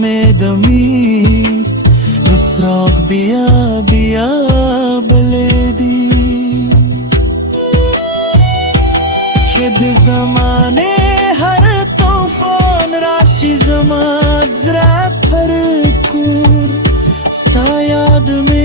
में दमी इसराक बिया बिया Buledi Ked zamane har tufan rashi zaman zra par kur sta yad mein